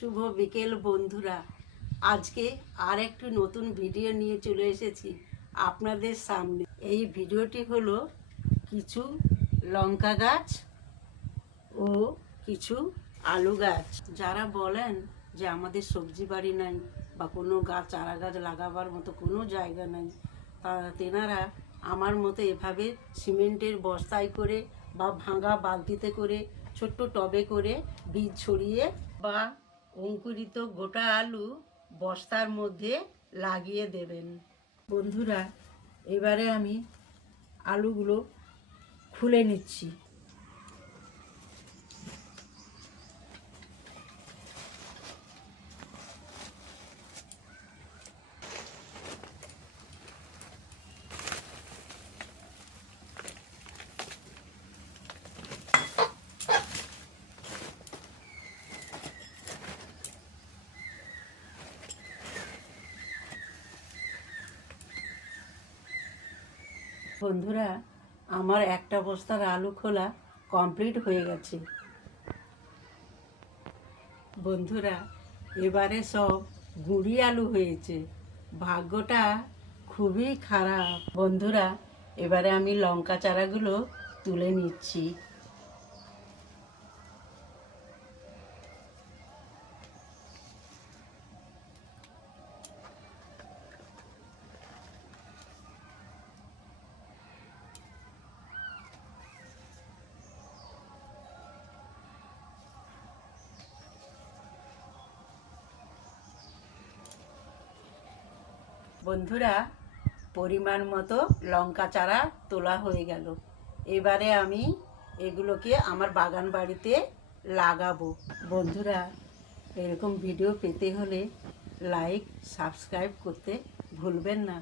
শুভ বিকেল বন্ধুরা। আজকে আর একটু নতুন ভিডিও নিয়ে চলে এসেছি আপনাদের সামনে। এই ভিডিওটি হলো কিছু লঙ্কা গাছ ও কিছু আলু গাছ। যারা বলেন যে আমাদের সবজি বাড়ি নাই বা কোনো গাছ চারা গাছ লাগাবার মতো কোনো জায়গা নাই, তেনারা আমার মতো এভাবে সিমেন্টের বস্তায় করে বা ভাঙা বালতিতে করে ছোট্ট টবে করে বীজ ছড়িয়ে বা অঙ্কুরিত গোটা আলু বস্তার মধ্যে লাগিয়ে দেবেন। বন্ধুরা, এবারে আমি আলুগুলো খুলে নিচ্ছি। বন্ধুরা, আমার একটা বস্তার আলু খোলা কমপ্লিট হয়ে গেছে। বন্ধুরা, এবারে সব গুঁড়ি আলু হয়েছে, ভাগ্যটা খুবই খারাপ। বন্ধুরা, এবারে আমি লঙ্কা চারাগুলো তুলে নিচ্ছি। বন্ধুরা, পরিমাণ মতো লঙ্কা চারা তোলা হয়ে গেল। এবারে আমি এগুলোকে আমার বাগান বাড়িতে লাগাবো। বন্ধুরা, এরকম ভিডিও পেতে হলে লাইক সাবস্ক্রাইব করতে ভুলবেন না।